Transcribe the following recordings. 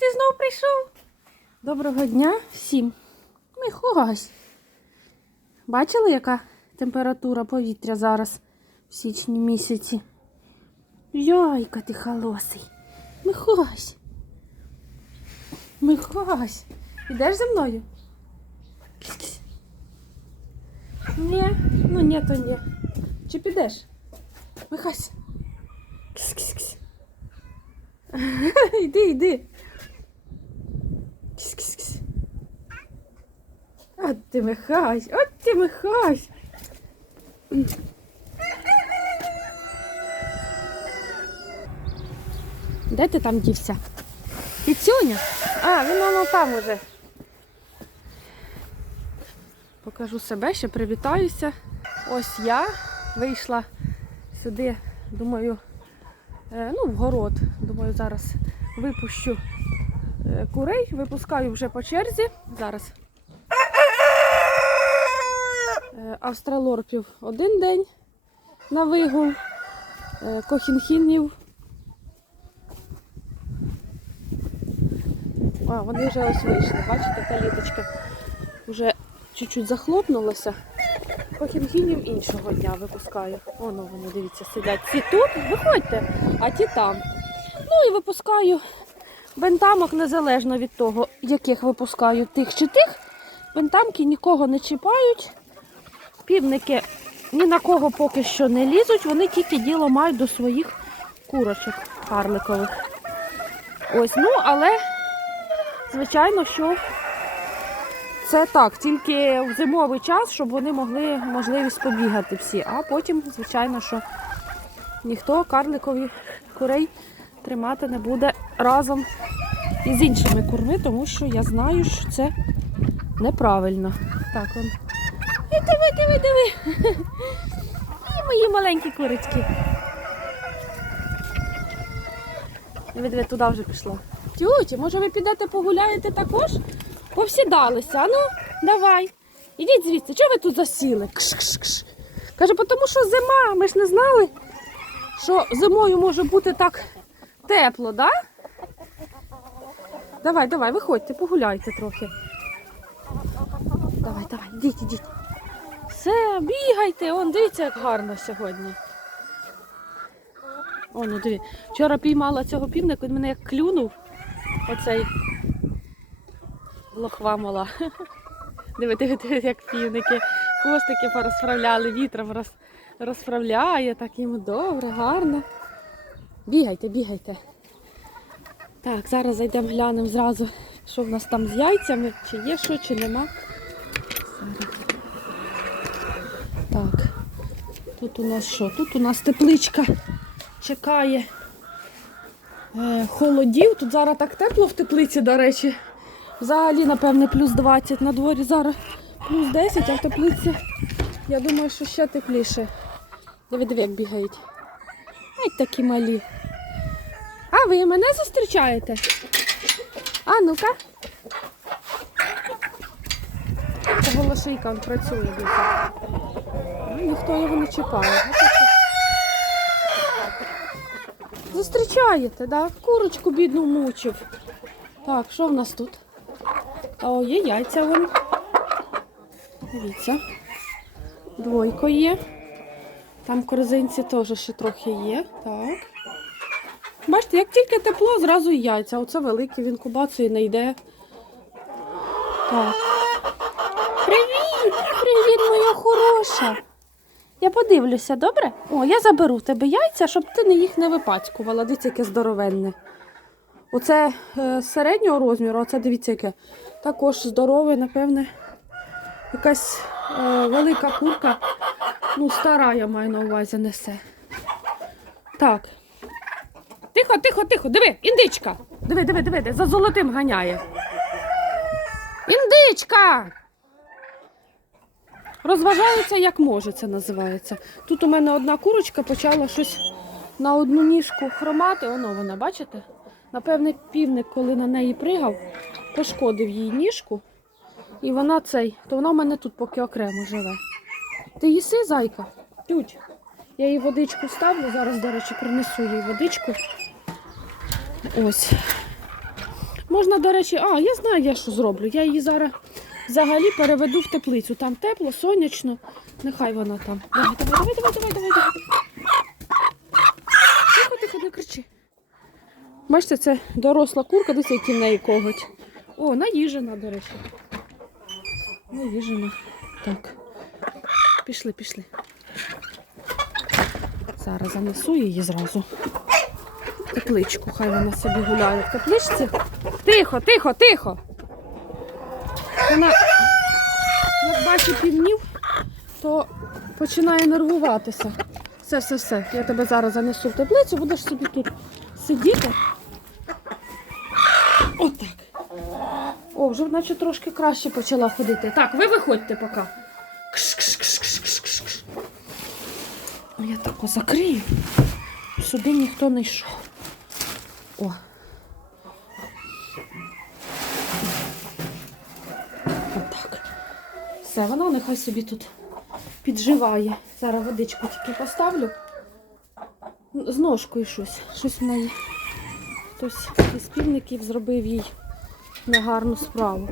ти знов прийшов? Доброго дня всім. Михось. Бачили, яка температура повітря зараз в січні місяці? Йойка ти холосий. Михось. Михось. Ідеш зі мною? Ні, ну ні, то ні. Чи підеш? Михась. Ксь-ксь-ксь. Йди, йди. Ксь-ксь-ксь. От ти Михась, от ти Михась. Де ти там дівся? Кіцюня? А, він воно там уже. Покажу себе, ще привітаюся. Ось я вийшла сюди, думаю, е, ну, в город. Думаю, зараз випущу курей, випускаю вже по черзі. Зараз. Е, Австралорпів один день на вигул, е, кохінхінів. А, вони вже ось вийшли. Бачите, каліточка вже чуть-чуть захлопнулася. Кохінхінів іншого дня випускаю. Воно вони, дивіться, сидять. Ці тут, виходьте, а ті там. Ну і випускаю бентамок незалежно від того, яких випускаю тих чи тих. Бентамки нікого не чіпають. Півники ні на кого поки що не лізуть, вони тільки діло мають до своїх курочок карликових. Ось, ну, але, звичайно, що це так, тільки в зимовий час, щоб вони могли можливість побігати всі. А потім, звичайно, що ніхто карликові курей тримати не буде разом із іншими курми, тому що я знаю, що це неправильно. Так, он. І диви, диви, диви. І мої маленькі курочки. Диви, диви, туди вже пішла. Тюті, може ви підете погуляєте також? Повсідалися. Ну, давай. Ідіть звідси, чого ви тут засіли? Кш-кш-кш. Каже, тому що зима, ми ж не знали, що зимою може бути так тепло, да? Давай, давай, виходьте, погуляйте трохи. Давай, давай, ідіть, ідіть. Все, бігайте, он дивіться, як гарно сьогодні. О, ну диви. Вчора піймала цього півника, він мене як клюнув. Оцей лохва мала. Диви, диви, диви, як півники. Хвостики порозправляли, вітром роз, розправляє, так йому добре, гарно. Бігайте, бігайте. Так, зараз зайдемо глянемо зразу, що в нас там з яйцями, чи є що, чи нема. Так, тут у нас що? Тут у нас тепличка чекає е, холодів. Тут зараз так тепло в теплиці, до речі. Взагалі, напевне, плюс 20 на дворі зараз плюс 10, а в теплиці, я думаю, що ще тепліше. Диви, диви, як бігають. Ай, такі малі. А, ви мене зустрічаєте? А ну-ка. Голошийка працює. Ну, Ніхто його не чіпає. Зустрічаєте, да? Курочку бідну мучив. Так, що в нас тут? О, є яйця вон. Дивіться. Двойко є. Там корзинці теж ще трохи є. Так. Бачите, як тільки тепло, зразу і яйця. Оце велике, в інкубацію не йде. Так. Привіт! Привіт, моя хороша! Я подивлюся, добре? О, я заберу тебе яйця, щоб ти їх не випацькувала. Дивіться, яке здоровенне. Оце е, середнього розміру, а це дивіться яке. Також здорове, напевне. Якась е, велика курка. Ну, стара, я маю на увазі, несе. Так. Тихо, тихо, тихо, диви, індичка. Диви, диви, диви, за золотим ганяє. Індичка! Розважаються як може, це називається. Тут у мене одна курочка почала щось на одну ніжку хромати. Воно вона, бачите? Напевне, півник, коли на неї пригав, пошкодив їй ніжку. І вона цей, то вона в мене тут поки окремо живе. Ти їси, зайка? Тють. Я їй водичку ставлю, зараз, до речі, принесу їй водичку. Ось. Можна, до речі, а, я знаю, я що зроблю. Я її зараз взагалі переведу в теплицю. Там тепло, сонячно. Нехай вона там. Давай, давай, давай, давай, давай, давай. Тихо, тихо, не кричи. Бачите, це доросла курка, десь який в неї коготь. О, наїжена, до речі. Наїжена. Так. Пішли, пішли. Зараз занесу її зразу. Тепличку, хай вона собі гуляє в тепличці. Тихо, тихо, тихо. Вона, як бачить півнів, то починає нервуватися. Все, все, все. Я тебе зараз занесу в теплицю, будеш собі тут сидіти. Отак. О, вже наче трошки краще почала ходити. Так, ви виходьте поки. Кш-кш-кш-кш-кш-кш. Я тако закрию. Сюди ніхто не йшов. О. Отак. Все, вона нехай собі тут підживає. Зараз водичку тільки поставлю. З ножкою щось. Щось в неї. Хтось із півників зробив їй негарну справу.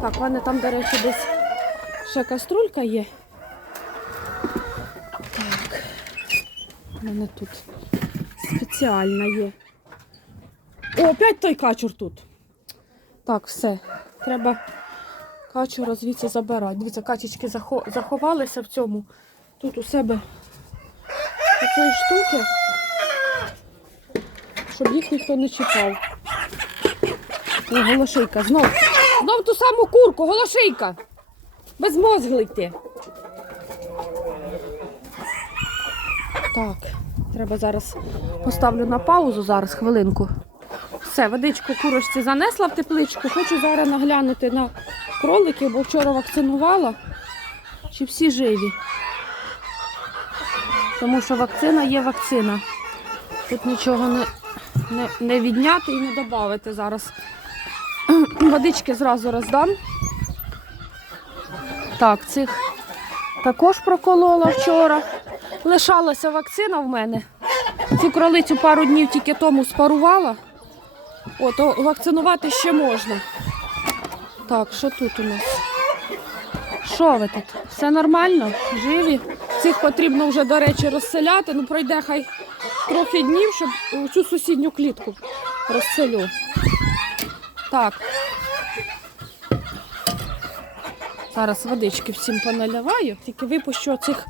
Так, в мене там, до речі, десь ще каструлька є. Так. У мене тут спеціальна є. Опять той качур тут. Так, все. Треба качура звідси забирати. Дивіться, качечки заховалися в цьому. Тут у себе цієї штуки, щоб їх ніхто не чіпав. О, голошийка, знов. Знов ту саму курку, голошийка. Безмозглий ти. Так, треба зараз поставлю на паузу, зараз хвилинку. Все, водичку курочці занесла в тепличку. Хочу зараз наглянути на кроликів, бо вчора вакцинувала. Чи всі живі? Тому що вакцина є вакцина. Тут нічого не, не, не відняти і не додати зараз. Водички зразу роздам. Так, цих також проколола вчора. Лишалася вакцина в мене. Цю кролицю пару днів тільки тому спарувала. О, то вакцинувати ще можна. Так, що тут у нас? Що ви тут? Все нормально? Живі? Цих потрібно вже, до речі, розселяти. Ну, пройде хай трохи днів, щоб цю сусідню клітку розселю. Так. Зараз водички всім поналиваю, тільки випущу цих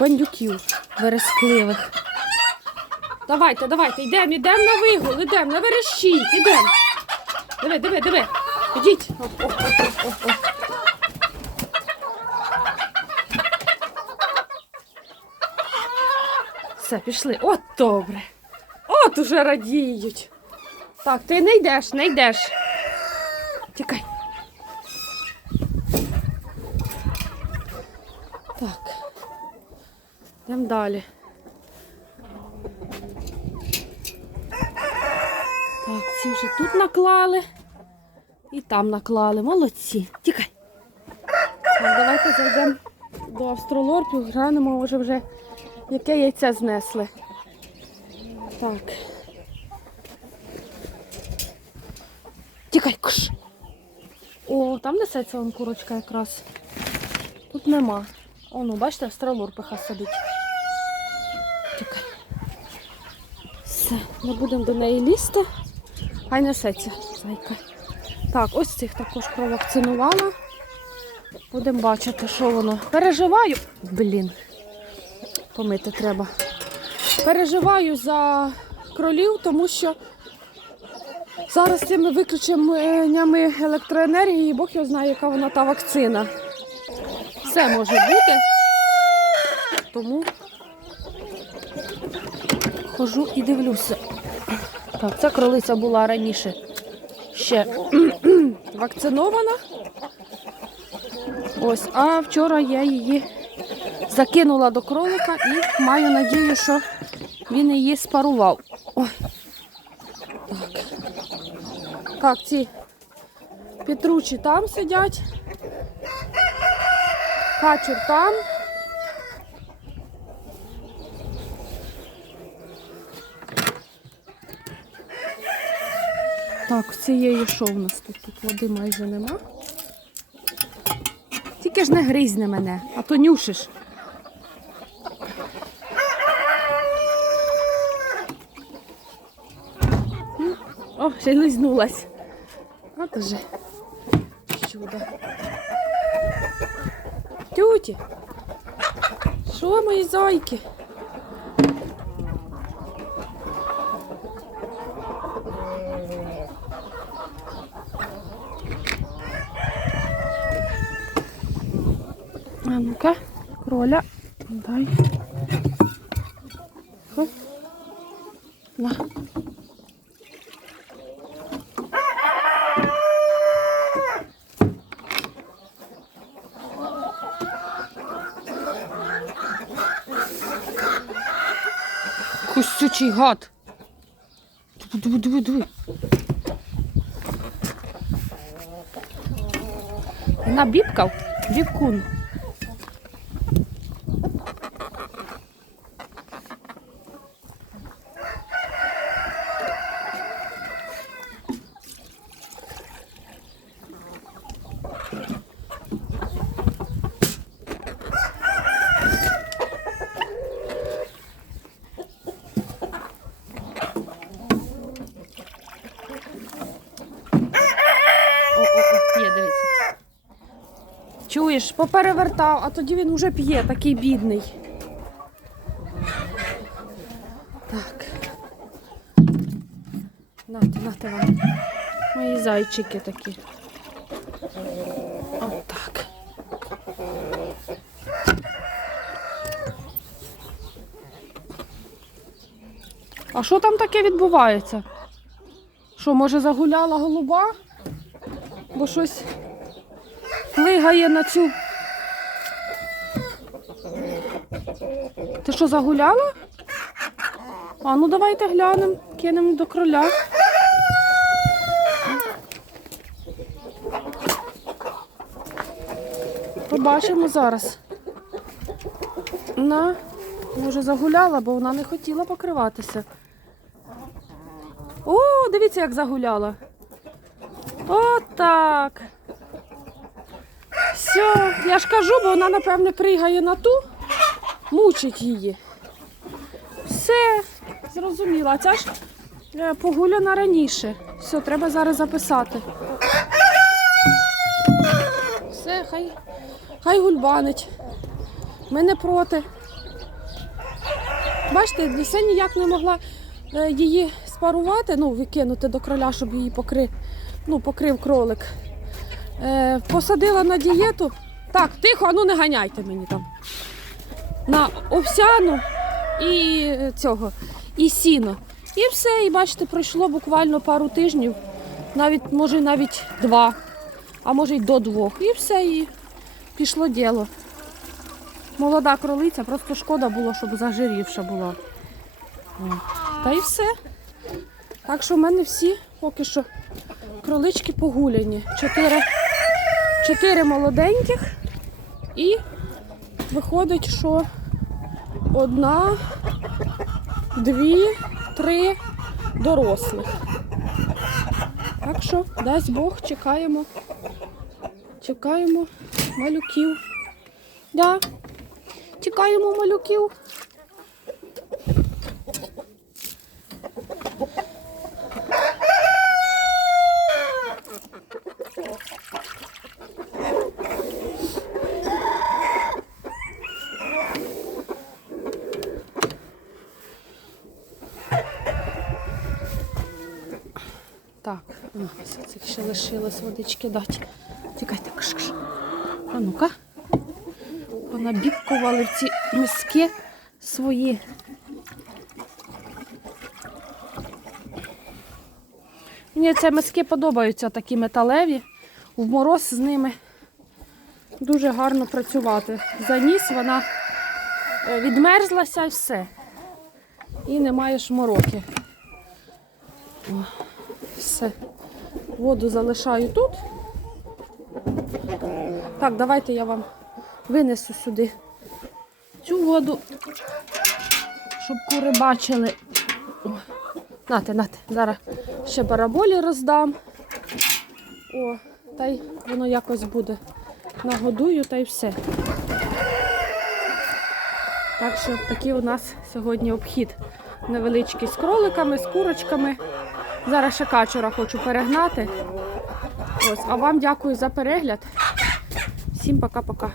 бандюків верескливих. Давайте, давайте, йдемо, йдемо на вигул, йдемо, на верещіть, йдемо. Диви, диви, диви. Ідіть. О, о, о, о, о. Все, пішли. От добре. От уже радіють. Так, ти не йдеш, не йдеш. Тікай. Так. Йдемо далі. Так, ці вже тут наклали. І там наклали. Молодці. Тікай. Так, давайте зайдемо до австролорпів, глянемо, може вже яке яйце знесли. Так. Тікай, кш. О, там несеться вон курочка якраз. Тут нема. О, ну, бачите, австралорпиха сидить. Тікай. Все, не будемо до неї лізти. Хай несеться, зайка. Так, ось цих також провакцинувала. Будемо бачити, що воно. Переживаю. Блін. Помити треба. Переживаю за кролів, тому що зараз цими виключеннями електроенергії, Бог його знає, яка вона та вакцина. Все може бути. Тому хожу і дивлюся. Так, ця кролиця була раніше ще вакцинована. Ось, а вчора я її закинула до кролика і маю надію, що він її спарував. Так. Так, ці петручі там сидять. Качур там. Так, цієї що в нас тут? Тут води майже нема. Тільки ж не гризне мене, а то нюшиш. О, ще й лизнулась. От уже чудо. Тюті. Що мої зайки? А ну-ка, кроля, дай. Хоп. На. Кусючий гад. Диви, диви, диви, диви. На бібкав? Бібкун. О-о-о, є, дивіться. Чуєш, поперевертав, а тоді він уже п'є, такий бідний. Так. Нате, нате вам. Мої зайчики такі. Отак. А що там таке відбувається? Що, може загуляла голуба? Бо щось плигає на цю. Ти що, загуляла? А ну давайте глянемо, кинемо до кроля. Побачимо зараз. На, може загуляла, бо вона не хотіла покриватися. О, дивіться, як загуляла. Отак. Все, я ж кажу, бо вона, напевне, пригає на ту, мучить її. Все, зрозуміла. Ця ж е, погуляна раніше. Все, треба зараз записати. Все, хай, хай гульбанить. Ми не проти. Бачите, Ліся ніяк не могла е, її спарувати, ну, викинути до кроля, щоб її покри, ну, покрив кролик. Е, посадила на дієту. Так, тихо, а ну не ганяйте мені там. На овсяну і цього, і сіно. І все, і бачите, пройшло буквально пару тижнів, навіть, може, навіть два, а може й до двох. І все, і пішло діло. Молода кролиця, просто шкода було, щоб зажирівша була. Та і все. Так що в мене всі поки що кролички погуляні. Чотири, чотири молоденьких і виходить, що одна, дві, три дорослих. Так що, дасть Бог, чекаємо. Чекаємо малюків. Да. Чекаємо малюків. Так, о, цих ще лишилось водички дати. Тікайте. А ну-ка. Понабібкували в ці миски свої. Мені ці миски подобаються такі металеві. В мороз з ними дуже гарно працювати. Заніс вона е, відмерзлася і все. І немає шмороки. О, все. Воду залишаю тут. Так, давайте я вам винесу сюди цю воду, щоб кури бачили. Нате, нате. Зараз ще бараболі роздам. О, та й воно якось буде. Нагодую та й все. Так що такий у нас сьогодні обхід невеличкий з кроликами, з курочками. Зараз ще качура хочу перегнати. Ось, а вам дякую за перегляд. Всім пока-пока.